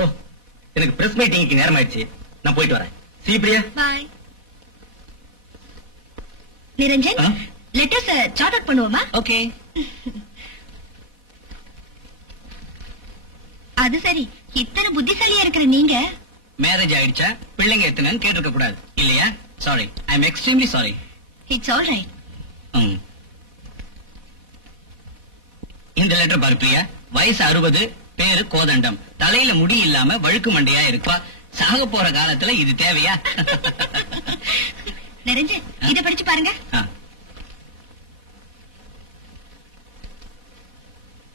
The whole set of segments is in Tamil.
ஓ, எனக்கு பிரஸ் மீட்டிங்க்கு நேரம் ஆயிடுச்சு. நான் போயிட்டு வரேன். See you, Priya. Bye. Niranjan, letters sort out பண்ணுவோமா? ஓகே. அது சரி, இத்தனை புத்திசாலியா இருக்கிற நீங்க மேரேஜ் ஆயிடுச்சா, பிள்ளைங்க எத்தனைன்னு கேட்டிருக்க கூடாது இல்லையா? Sorry, I am extremely sorry. It's all right. இந்த லெட்டர் பாரு பிரியா. வயசு 60, பேரு கோதண்டம், தலையில முடி இல்லாம வழுக்கு மண்டையா இருப்பா. சாக போற காலத்துல இது தேவையா? நிரஞ்சன், இத படிச்சு பாருங்க.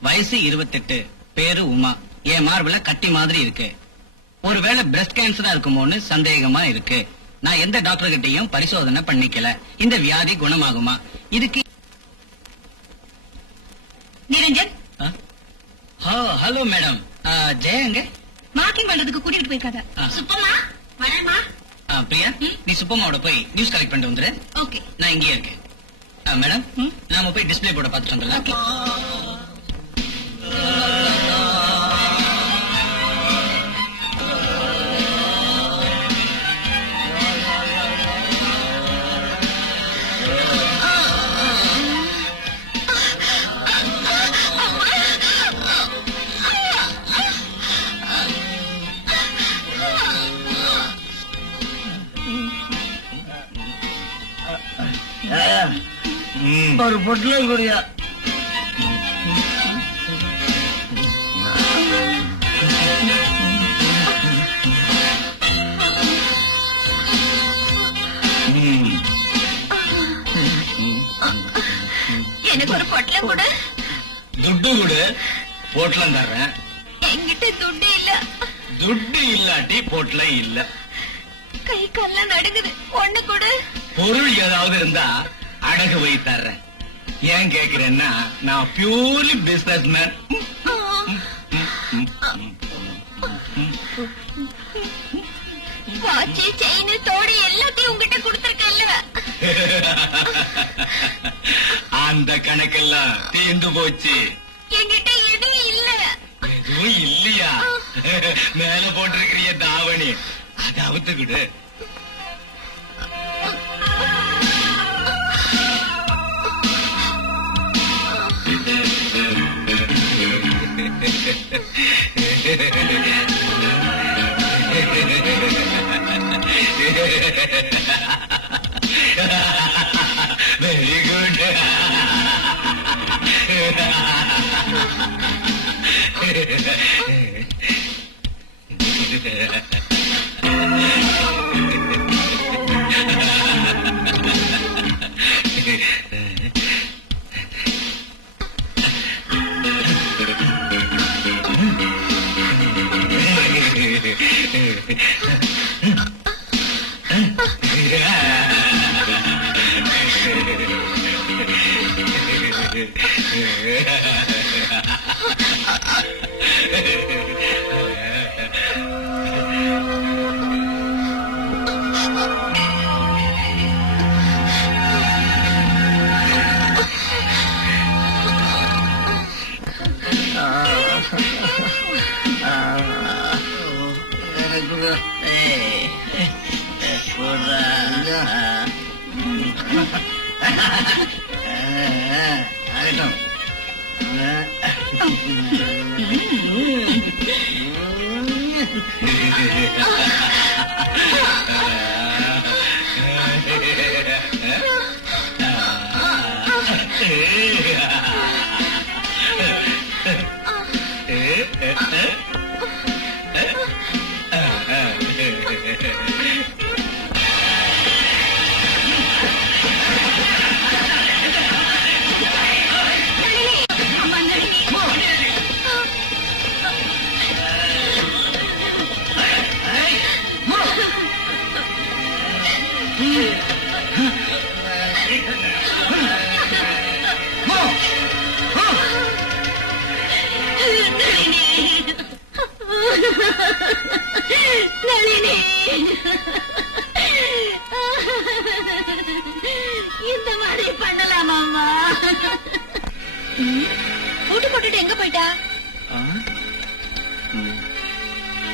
வயசு 28, பேரு உமா. என் மார்புல கட்டி மாதிரி இருக்கு. ஒருவேளை பிரஸ்ட் கேன்சரா இருக்குமோன்னு சந்தேகமா இருக்கு. நான் எந்த டாக்டர் கிட்டையும் பரிசோதனை பண்ணிக்கல. இந்த வியாதி குணமாகுமா? இதுக்கு நிரஞ்சன். Hello madam. ஜெயங்க மார்க்கிங் பண்றதுக்கு கூட்டிட்டு போயிருக்காங்க. சுப்பம்மா வரேம்மா. பிரியா, நீ சுப்பம்மாவோட போய் நியூஸ் கலெக்ட் பண்ணிட்டு வந்துரு. ஓகே. நான் இங்கேயே இருக்கேன். மேடம், நாம போய் டிஸ்பிளே போர்ட பார்த்துட்டு வந்துடலாம். ஒரு பொட்டலம் குடியா. எனக்கு ஒரு பொட்டலம் கொடு. துட்டு கொடு, பொட்டலம் தர்றேன். என்கிட்ட துட்டு இல்ல. துட்டு இல்லாட்டி பொட்டலம் இல்ல. கை கால்லாம் நடுங்குது, ஒண்ணு கொடு. பொருள் ஏதாவது இருந்தா அடகு வை தர்றேன். ஏன் கேக்குறேன்னா, நான் purely business man. Watch, chain, தோடு எல்லாத்தையும் உங்ககிட்ட கொடுத்திருக்கேன்ல. அந்த கணக்கெல்லாம் தீர்ந்து போச்சு. என்கிட்ட எதுவும் இல்ல. எதுவும் இல்லையா? மேல போட்டிருக்கிறிய தாவணி அதை அவுத்துக்கிட்டு. Very good.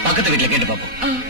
பக்கத்து வீட்டுல கேட்டு பாப்போம்.